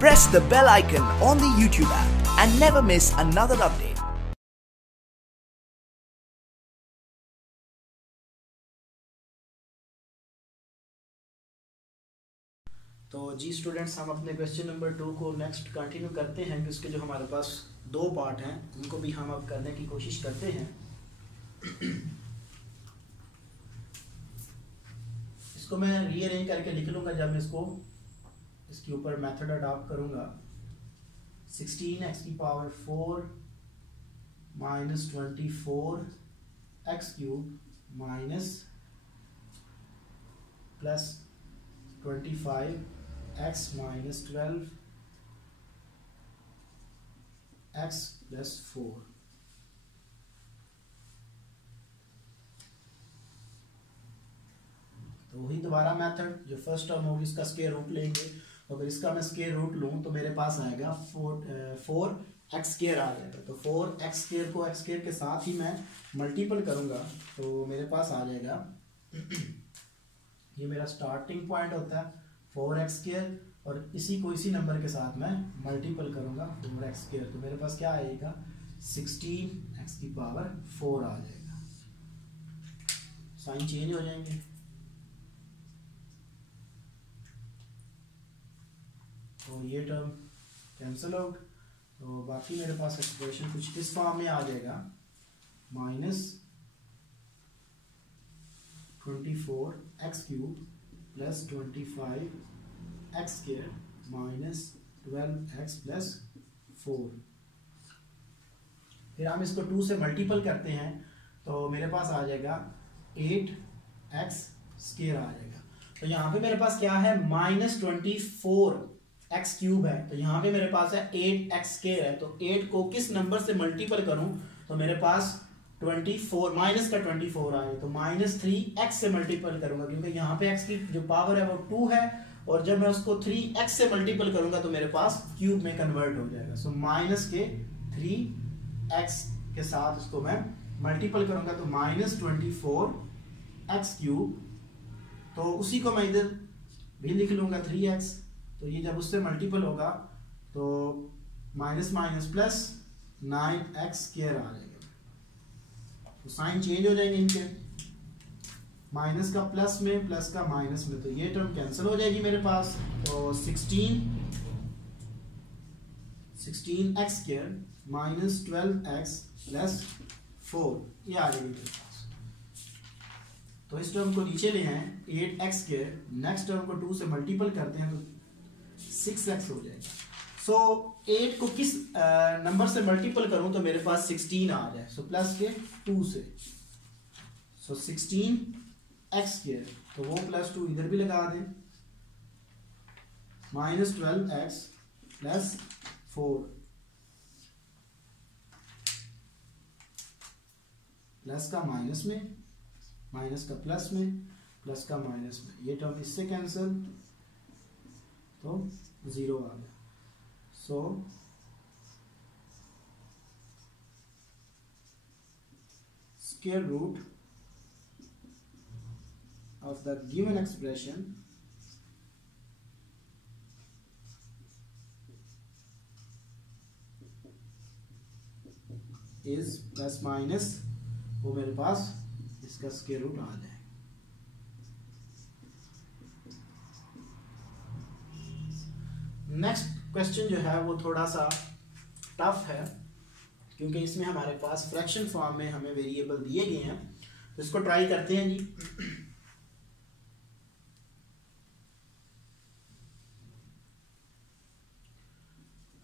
Press the bell icon on the YouTube app and never miss another update. तो जी students, हम अपने question number 2 को next continue करते हैं कि उसके जो हमारे पास दो पार्ट हैं उनको भी हम अब करने की कोशिश करते हैं। इसको मैं रीअरेंज करके लिख लूँगा जब इसको इसके ऊपर मेथड अडॉप्ट करूँगा। 16x की power 4 minus 24 x cube minus plus 25 x minus 12 x plus 4। तो वही दोबारा मेथड, जो फर्स्ट टर्म होगी इसका स्क्वायर रूट लेंगे। तो अगर इसका मैं स्क्वायर रूट लूँ तो मेरे पास आएगा 4x स्क्वायर आ जाएगा। तो 4x स्क्वायर को x स्क्वायर के साथ ही मैं मल्टीपल करूँगा तो मेरे पास आ जाएगा ये मेरा स्टार्टिंग पॉइंट होता है 4x स्क्वायर, और इसी को इसी नंबर के साथ मैं मल्टीपल करूँगा 4x स्क्वायर। तो मेरे पास क्या आएगा 16x की पावर 4 आ जाएगा। साइन चेंज हो जाएंगे। तो ये टर्म कैंसिल आउट। तो बाकी मेरे पास एक्सप्रेशन कुछ इस फॉर्म में आ जाएगा, minus 24x cube plus 25x square minus 12x plus 4। फिर हम इसको 2 से मल्टीपल करते हैं तो मेरे पास आ जाएगा 8x स्क्वायर आ जाएगा। तो यहाँ पे मेरे पास क्या है माइनस 24x क्यूब है, तो यहाँ पे मेरे पास है 8x स्क्वायर है। तो 8 को किस नंबर से मल्टीपल करूं तो मेरे पास 24 माइनस का 24 आए, तो माइनस 3x से मल्टीपल करूंगा क्योंकि यहाँ पे x की जो पावर है वो 2 है, और जब मैं उसको 3x से मल्टीपल करूंगा तो मेरे पास क्यूब में कन्वर्ट हो जाएगा। सो माइनस के 3x के साथ इसको मैं मल्टीपल करूंगा तो माइनस 24x क्यूब। तो उसी को मैं इधर भी लिख लूंगा 3x। तो ये जब उससे मल्टीपल होगा तो minus minus plus 9x square आ जाएगा। तो साइन चेंज हो जाएंगे इनके, माइनस का प्लस में प्लस का माइनस में, तो ये टर्म कैंसिल हो जाएगी मेरे पास। तो 16x square minus 12x plus 4 ये आ जाएगी मेरे पास। तो इस टर्म को नीचे ले आए 8x स्क्वायर, नेक्स्ट टर्म को 2 से मल्टीपल करते हैं तो 6x हो जाएगा। सो 8 को किस नंबर से मल्टीपल करूं तो मेरे पास 16 आ जाए। सो प्लस के 2 से, सो 16x स्क्वायर, तो वो प्लस 2 इधर भी लगा दें, माइनस 12x प्लस 4, प्लस का माइनस में, माइनस का प्लस में, प्लस का माइनस में, ये टर्म इससे कैंसिल तो 0 आ गया। So square root of the given expression is plus minus वो मेरे पास इसका स्क्वायर रूट आ जाए। नेक्स्ट क्वेश्चन जो है वो थोड़ा सा टफ है क्योंकि इसमें हमारे पास फ्रैक्शन फॉर्म में हमें वेरिएबल दिए गए हैं। तो इसको ट्राई करते हैं जी।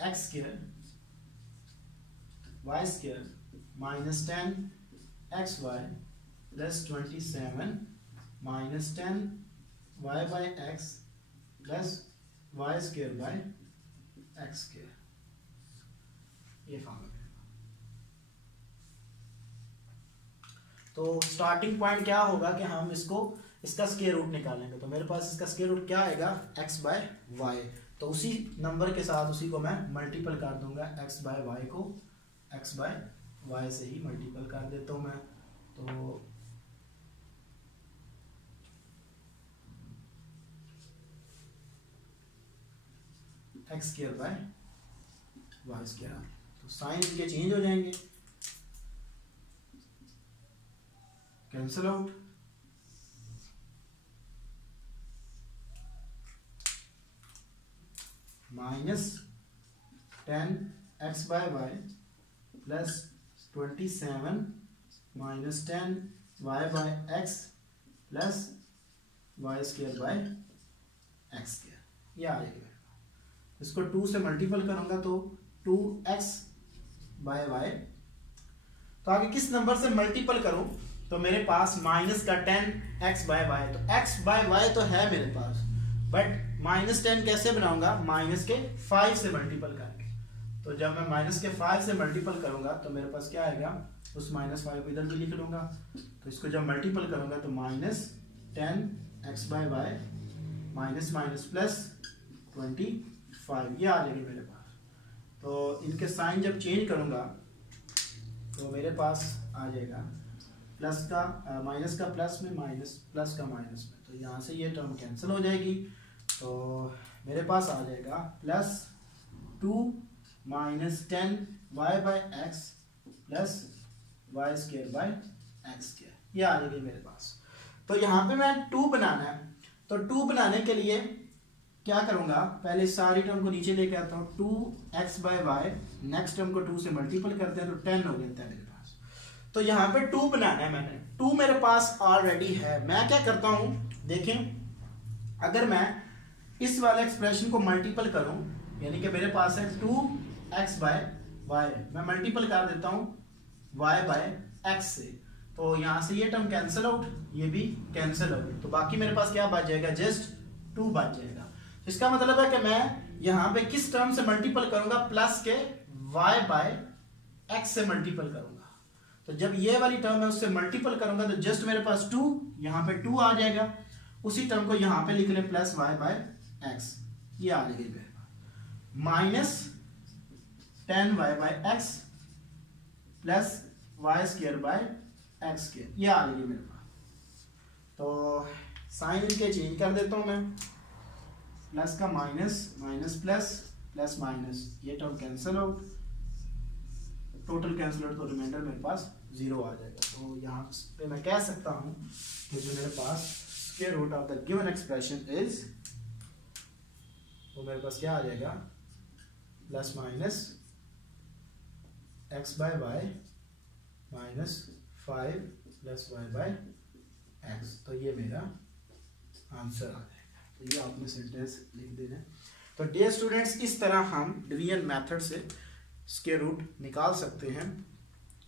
x square y square minus 10xy plus 27 minus 10y by x plus y square by x square, ये फॉर्मूला। तो स्टार्टिंग पॉइंट क्या होगा कि हम इसका स्क्वायर रूट निकालेंगे। तो मेरे पास इसका स्क्वायर रूट क्या आएगा x बाय वाई। तो उसी नंबर के साथ उसी को मैं मल्टीपल कर दूंगा, x बाय वाई को x बाय वाई से ही मल्टीपल कर देता हूं मैं। तो x square by y square. तो साइन इनके चेंज हो जाएंगे, cancel out, minus 10x by y plus 27 minus 10y by x plus y square by x square. ये आ जाएगा। इसको 2 से मल्टीपल करूंगा तो 2x बाय वाई। तो आगे किस नंबर से मल्टीपल करूं तो मेरे पास माइनस का 10x बाय वाई, तो x बाय वाई तो है मेरे पास, बट -10 कैसे बनाऊंगा, माइनस के 5 से मल्टीपल करके। तो जब मैं माइनस के 5 से मल्टीपल करूंगा तो मेरे पास क्या आएगा, उस -5 को इधर भी लिख लूंगा। तो इसको जब मल्टीपल करूंगा तो -10x by y minus minus plus 25, ये आ जाएगी मेरे पास। तो इनके साइन जब चेंज करूंगा तो मेरे पास आ जाएगा प्लस का माइनस का प्लस में, माइनस प्लस का माइनस में। तो यहाँ से ये टर्म कैंसिल हो जाएगी। तो मेरे पास आ जाएगा plus 2 minus 10y by x plus y square by x square, ये आ जाएगी मेरे पास। तो यहाँ पे मैं 2 बनाना है, तो 2 बनाने के लिए क्या करूंगा, पहले सारी टर्म को नीचे लेके आता हूँ। 2x bye Y, next term को 2 से मल्टीपल करते हैं तो 10 हो जाता है मेरे पास। तो यहाँ पे 2 बनाना है मैंने, 2 मेरे पास ऑलरेडी है। मैं क्या करता हूँ, देखें, अगर मैं इस वाले एक्सप्रेशन को मल्टीपल करूं, यानी कि मेरे पास है 2x बाय वाई, मैं मल्टीपल कर देता हूं y बाय x से, तो यहां से ये टर्म कैंसिल आउट, ये भी कैंसिल आउट। तो बाकी मेरे पास क्या बच जाएगा, जस्ट 2 बच जाएगा। इसका मतलब है कि मैं यहां पे किस टर्म से मल्टीपल करूंगा, प्लस के y बाय x से मल्टीपल करूंगा। तो जब ये वाली टर्म है उससे मल्टीपल करूंगा तो जस्ट मेरे पास 2, यहां पे 2 आ जाएगा। उसी टर्म को यहां पे लिख ले प्लस y बाय x, ये आ जाएगी मेरे पास। Minus 10y by x plus y square by x square, ये आ जाएगी मेरे पास। तो साइन इनके चेंज कर देता हूं मैं, प्लस का minus, minus plus, plus minus, ये term cancel out, total cancel out, तो रिमाइंडर मेरे पास 0 आ जाएगा। तो यहाँ पे मैं कह सकता हूँ कि जो मेरे पास square root of the given expression is, वो मेरे पास क्या आ जाएगा, plus minus x by y minus 5 plus y by x। तो ये मेरा आंसर आ जाएगा। तो ये आपने सेंटेंस लिख देना है। तो डियर स्टूडेंट्स, इस तरह हम डिवीजन मेथड से स्क्वायर रूट निकाल सकते हैं।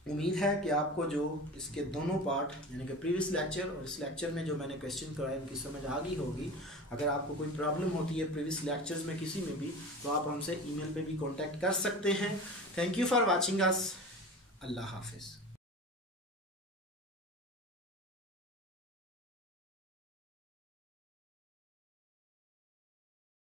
उम्मीद है कि आपको जो इसके दोनों पार्ट, यानी कि प्रीवियस लेक्चर और इस लेक्चर में जो मैंने क्वेश्चन कराए उनकी समझ आ गई होगी। अगर आपको कोई प्रॉब्लम होती है प्रीवियस लेक्चर्स में किसी में भी, तो आप हमसे ईमेल पे भी कांटेक्ट कर सकते हैं। Thank you for watching us. अल्लाह हाफिज़।